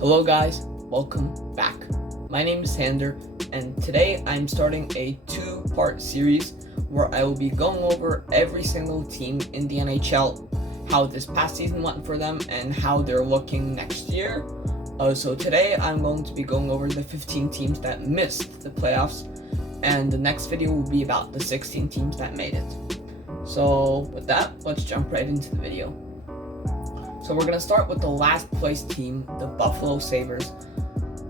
Hello guys, welcome back. My name is Sander, and today I'm starting a two-part series where I will be going over every single team in the NHL, how this past season went for them, and how they're looking next year. So today I'm going to be going over the 15 teams that missed the playoffs, and the next video will be about the 16 teams that made it. So with that, let's jump right into the video. So we're going to start with the last place team, the Buffalo Sabres.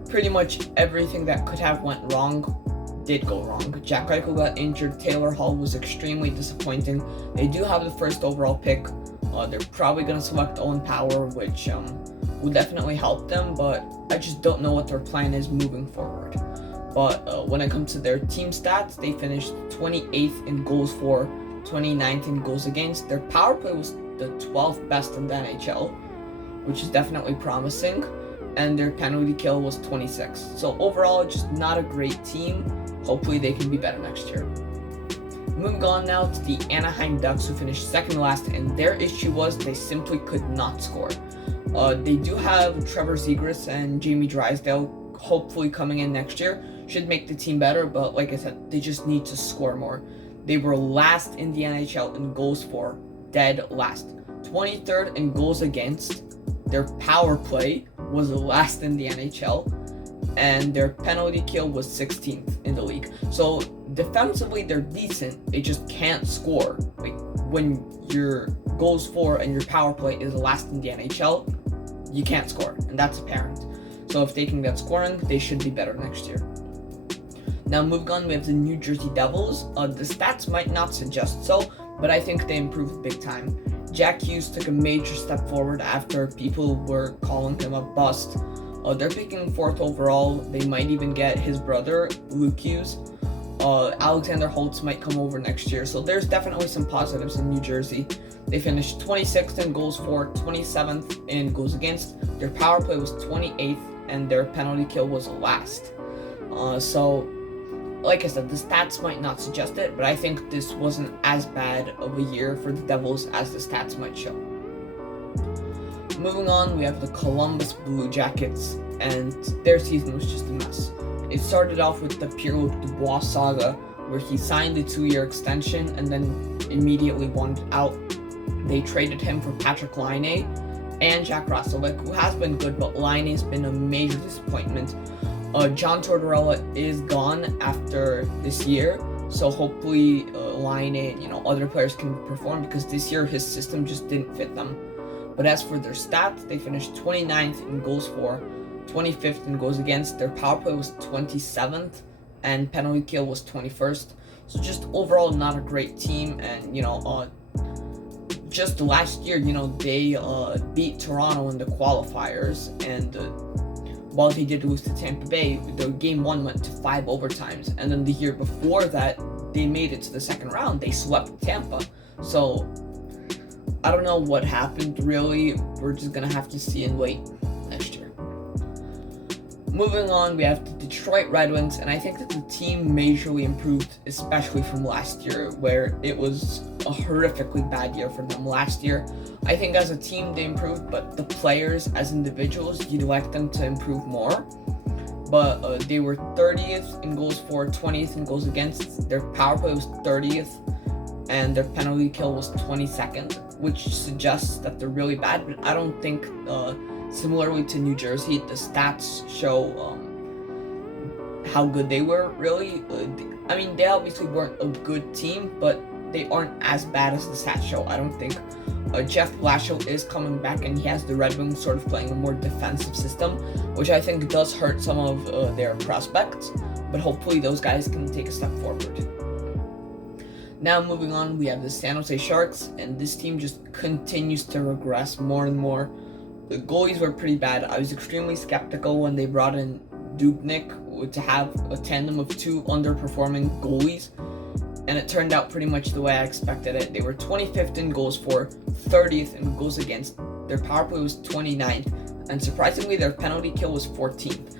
Pretty much everything that could have went wrong did go wrong. Jack Eichel got injured, Taylor Hall was extremely disappointing. They do have the first overall pick. They're probably going to select Owen Power, which will definitely help them, but I just don't know what their plan is moving forward. But when it comes to their team stats, they finished 28th in goals for, 29th in goals against. Their power play was the 12th best in the NHL, which is definitely promising, and their penalty kill was 26th. So overall, just not a great team. Hopefully they can be better next year. Moving on now to the Anaheim Ducks, who finished second last, and their issue was they simply could not score. They do have Trevor Zegras and Jamie Drysdale hopefully coming in next year. Should make the team better, but like I said, they just need to score more. They were last in the NHL in goals for, dead last. 23rd in goals against. Their power play was the last in the NHL, and their penalty kill was 16th in the league. So defensively they're decent, they just can't score. Like when your goals for and your power play is the last in the NHL, you can't score, and that's apparent. So if they can get scoring, they should be better next year. Now moving on, we have the New Jersey Devils. The stats might not suggest so, but I think they improved big time. Jack Hughes took a major step forward after people were calling him a bust. They're picking 4th overall. They might even get his brother, Luke Hughes. Alexander Holtz might come over next year. So there's definitely some positives in New Jersey. They finished 26th in goals for, 27th in goals against. Their power play was 28th, and their penalty kill was last. So like I said, the stats might not suggest it, but I think this wasn't as bad of a year for the Devils as the stats might show. Moving on, we have the Columbus Blue Jackets, and their season was just a mess. It started off with the Pierre-Luc Dubois saga, where he signed a 2-year extension and then immediately wanted out. They traded him for Patrick Laine and Jack Roslovic, who has been good, but Laine has been a major disappointment. John Tortorella is gone after this year, so hopefully Laine and other players can perform, because this year his system just didn't fit them. But as for their stats, they finished 29th in goals for, 25th in goals against. Their power play was 27th, and penalty kill was 21st. So just overall not a great team, and just last year, they beat Toronto in the qualifiers, and while they did lose to Tampa Bay, the game 1 went to 5 overtimes, and then the year before that, they made it to the second round. They swept Tampa. So I don't know what happened, really. We're just gonna have to see and wait next year. Moving on, we have the Detroit Red Wings, and I think that the team majorly improved, especially from last year, where it was a horrifically bad year for them last year. I think as a team they improved, but the players as individuals, you'd like them to improve more. But they were 30th in goals for, 20th in goals against. Their power play was 30th, and their penalty kill was 22nd, which suggests that they're really bad. But I don't think, similarly to New Jersey, the stats show how good they were, really. I mean, they obviously weren't a good team, but they aren't as bad as the stats show, I don't think. Jeff Blashill is coming back, and he has the Red Wings sort of playing a more defensive system, which I think does hurt some of their prospects, but hopefully those guys can take a step forward. Now moving on, we have the San Jose Sharks, and this team just continues to regress more and more. The goalies were pretty bad. I was extremely skeptical when they brought in Dubnyk to have a tandem of 2 underperforming goalies, and it turned out pretty much the way I expected it. They were 25th in goals for, 30th in goals against. Their power play was 29th, and surprisingly their penalty kill was 14th.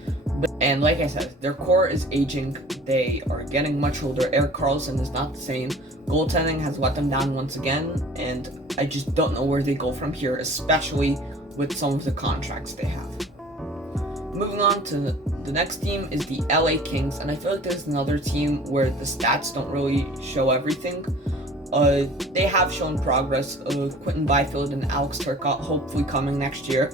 And like I said, their core is aging. They are getting much older. Erik Karlsson is not the same. Goaltending has let them down once again, and I just don't know where they go from here, especially with some of the contracts they have. Moving on to the next team is the LA Kings, and I feel like there's another team where the stats don't really show everything. They have shown progress. Quentin Byfield and Alex Turcotte hopefully coming next year.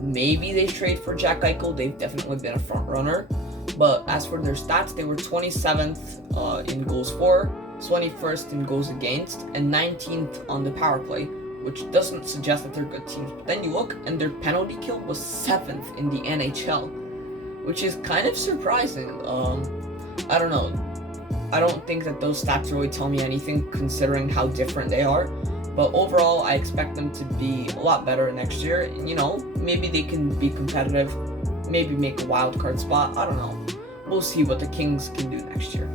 Maybe they trade for Jack Eichel. They've definitely been a front runner. But as for their stats, they were 27th in goals for, 21st in goals against, and 19th on the power play, which doesn't suggest that they're good teams. But then you look, and their penalty kill was 7th in the NHL, which is kind of surprising. I don't know. I don't think that those stats really tell me anything, considering how different they are. But overall, I expect them to be a lot better next year. You know, maybe they can be competitive, maybe make a wild card spot. I don't know. We'll see what the Kings can do next year.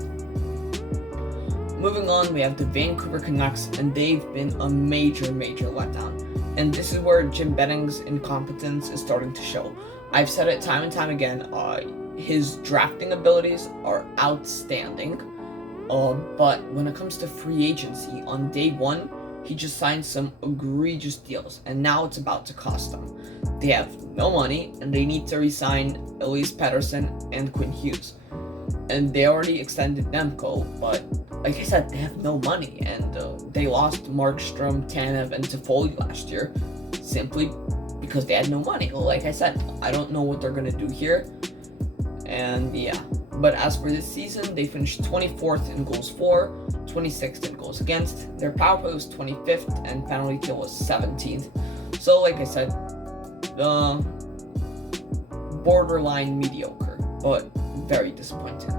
Moving on, we have the Vancouver Canucks, and they've been a major letdown. And this is where Jim Benning's incompetence is starting to show. I've said it time and time again, his drafting abilities are outstanding, but when it comes to free agency, on day one, he just signed some egregious deals, and now it's about to cost them. They have no money, and they need to re-sign Elias Pettersson and Quinn Hughes. And they already extended Nemco, but like I said, they have no money, and they lost Markstrom, Tanev, and Toffoli last year simply because they had no money. Like I said, I don't know what they're going to do here, and yeah. But as for this season, they finished 24th in goals for, 26th in goals against. Their power play was 25th, and penalty kill was 17th. So like I said, borderline mediocre, but very disappointing.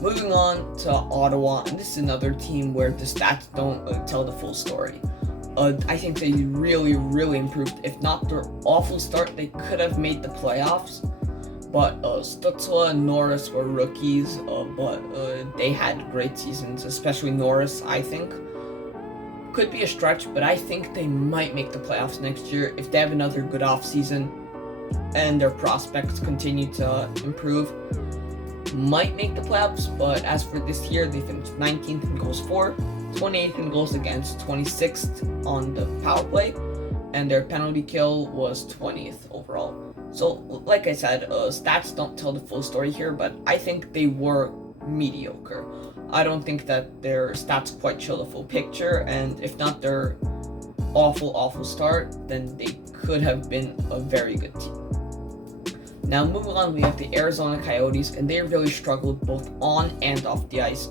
Moving on to Ottawa, and this is another team where the stats don't tell the full story. I think they really improved. If not their awful start, they could have made the playoffs. But Stützle and Norris were rookies, but they had great seasons, especially Norris, I think. Could be a stretch, but I think they might make the playoffs next year if they have another good offseason and their prospects continue to improve. Might make the playoffs, but as for this year, they finished 19th in goals for, 28th in goals against, 26th on the power play, and their penalty kill was 20th overall. So, like I said, stats don't tell the full story here, but I think they were mediocre. I don't think that their stats quite show the full picture, and if not their awful start, then they could have been a very good team. Now, moving on, we have the Arizona Coyotes, and they really struggled both on and off the ice.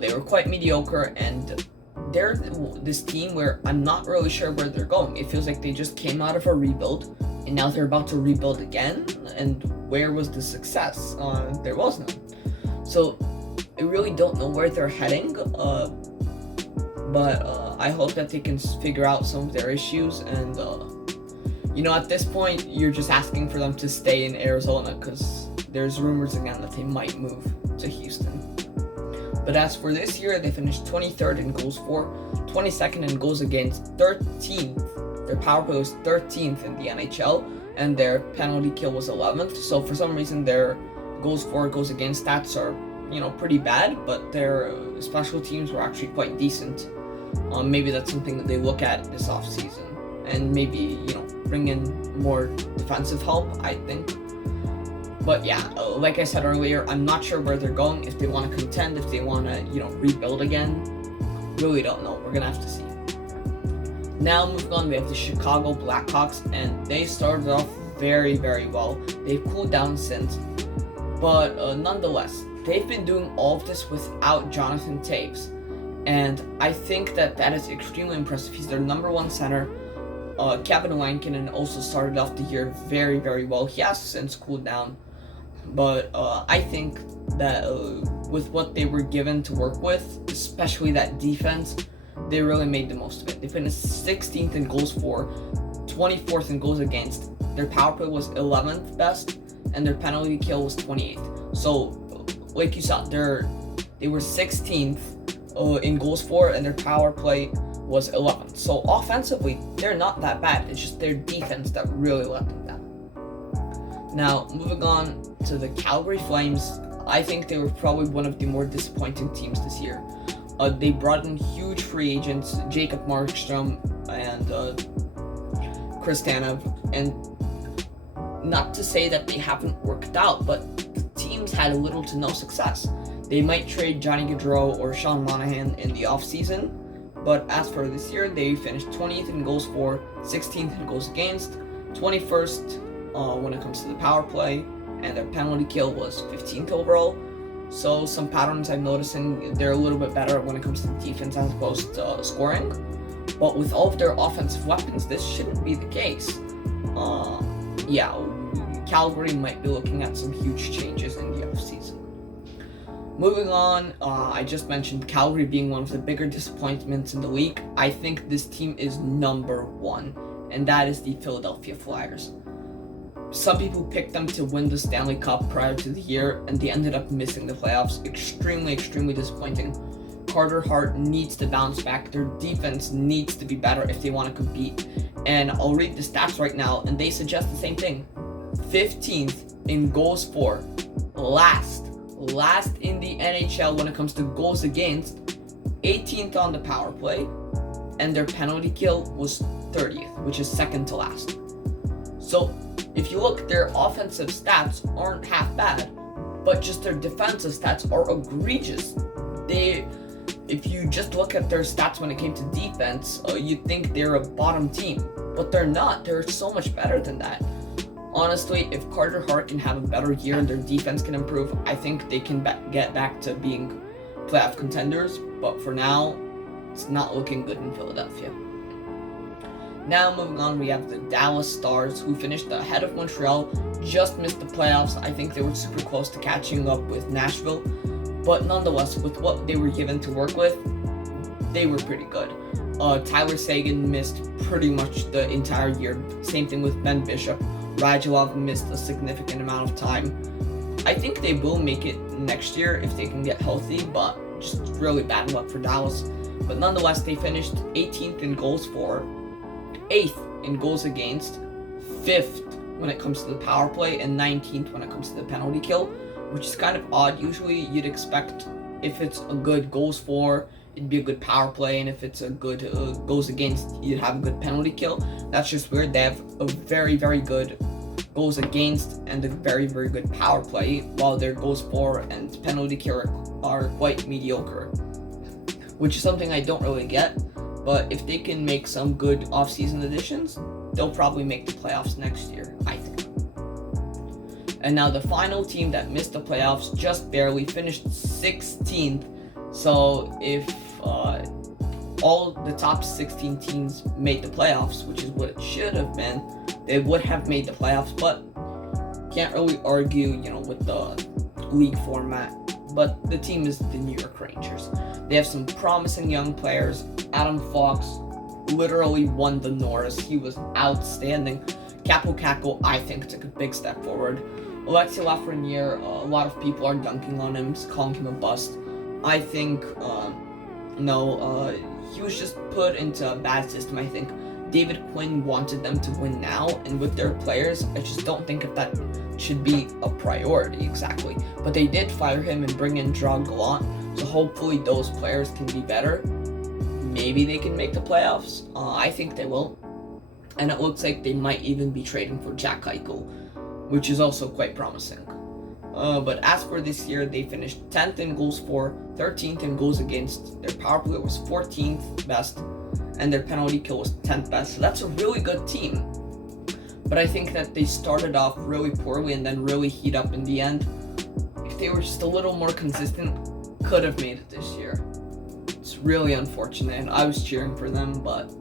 They were quite mediocre, and they're this team where I'm not really sure where they're going. It feels like they just came out of a rebuild, and now they're about to rebuild again, and where was the success? There was none. So, I really don't know where they're heading, but I hope that they can figure out some of their issues, and at this point, you're just asking for them to stay in Arizona, because there's rumors again that they might move to Houston. But as for this year, they finished 23rd in goals for, 22nd in goals against, 13th. Their power play was 13th in the NHL, and their penalty kill was 11th. So for some reason, their goals for, goals against stats are, pretty bad, but their special teams were actually quite decent. Maybe that's something that they look at this offseason, and maybe, bring in more defensive help, I think. But yeah, like I said earlier, I'm not sure where they're going, if they want to contend, if they want to, rebuild again. Really don't know. We're going to have to see. Now, moving on, we have the Chicago Blackhawks, and they started off very well. They've cooled down since, but nonetheless, they've been doing all of this without Jonathan Toews, and I think that is extremely impressive. He's their number one center. Kevin Lankinen also started off the year very well. He has since cooled down, but I think that with what they were given to work with, especially that defense, they really made the most of it. They finished 16th in goals for, 24th in goals against. Their power play was 11th best, and their penalty kill was 28th. So, like you saw, they were 16th in goals for, and their power play was 11th. So offensively, they're not that bad. It's just their defense that really let them down. Now, moving on to the Calgary Flames, I think they were probably one of the more disappointing teams this year. They brought in huge free agents, Jacob Markstrom and Chris Tanev, and Not to say that they haven't worked out, but the teams had little to no success. They might trade Johnny Gaudreau or Sean Monahan in the offseason, but as for this year, they finished 20th in goals for, 16th in goals against, 21st when it comes to the power play, and their penalty kill was 15th overall. So some patterns I'm noticing, they're a little bit better when it comes to defense as opposed to scoring. But with all of their offensive weapons, this shouldn't be the case. Calgary might be looking at some huge changes in the offseason. Moving on, I just mentioned Calgary being one of the bigger disappointments in the league. I think this team is number one, and that is the Philadelphia Flyers. Some people picked them to win the Stanley Cup prior to the year, and they ended up missing the playoffs. Extremely disappointing. Carter Hart needs to bounce back. Their defense needs to be better if they want to compete. And I'll read the stats right now, and they suggest the same thing. 15th in goals for, last in the NHL when it comes to goals against, 18th on the power play, and their penalty kill was 30th, which is second to last. So if you look, their offensive stats aren't half bad, but just their defensive stats are egregious. If you just look at their stats when it came to defense, you'd think they're a bottom team, but they're not. They're so much better than that. Honestly, if Carter Hart can have a better year and their defense can improve, I think they can get back to being playoff contenders, but for now, it's not looking good in Philadelphia. Now moving on, we have the Dallas Stars, who finished ahead of Montreal, just missed the playoffs. I think they were super close to catching up with Nashville, but nonetheless, with what they were given to work with, they were pretty good. Tyler Seguin missed pretty much the entire year. Same thing with Ben Bishop. Radulov missed a significant amount of time. I think they will make it next year if they can get healthy, but just really bad luck for Dallas. But nonetheless, they finished 18th in goals for, 8th in goals against, 5th when it comes to the power play, and 19th when it comes to the penalty kill, which is kind of odd. Usually you'd expect if it's a good goals for, it'd be a good power play, and if it's a good goals against, you'd have a good penalty kill. That's just weird. They have a very good goals against and a very good power play, while their goals for and penalty kill are quite mediocre, which is something I don't really get. But if they can make some good offseason additions, they'll probably make the playoffs next year, I think. And now the final team that missed the playoffs, just barely, finished 16th. So if all the top 16 teams made the playoffs, which is what it should have been, they would have made the playoffs, but can't really argue, with the league format. But the team is the New York Rangers. They have some promising young players. Adam Fox literally won the Norris. He was outstanding. Capo Caco, I think, took a big step forward. Alexis Lafreniere, a lot of people are dunking on him, calling him a bust. I think, he was just put into a bad system, I think. David Quinn wanted them to win now, and with their players, I just don't think if that should be a priority exactly. But they did fire him and bring in John Gallant, so hopefully those players can be better. Maybe they can make the playoffs. I think they will. And it looks like they might even be trading for Jack Eichel, which is also quite promising. But as for this year, they finished 10th in goals for, 13th in goals against. Their power play was 14th best, and their penalty kill was 10th best. So that's a really good team. But I think that they started off really poorly and then really heat up in the end. If they were just a little more consistent, could have made it this year. It's really unfortunate, and I was cheering for them, but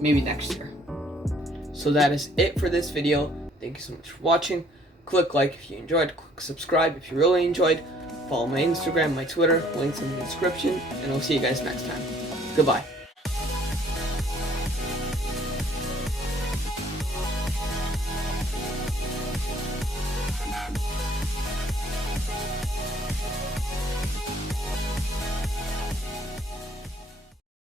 maybe next year. So that is it for this video. Thank you so much for watching. Click like if you enjoyed, click subscribe if you really enjoyed. Follow my Instagram, my Twitter, links in the description, and I'll see you guys next time. Goodbye.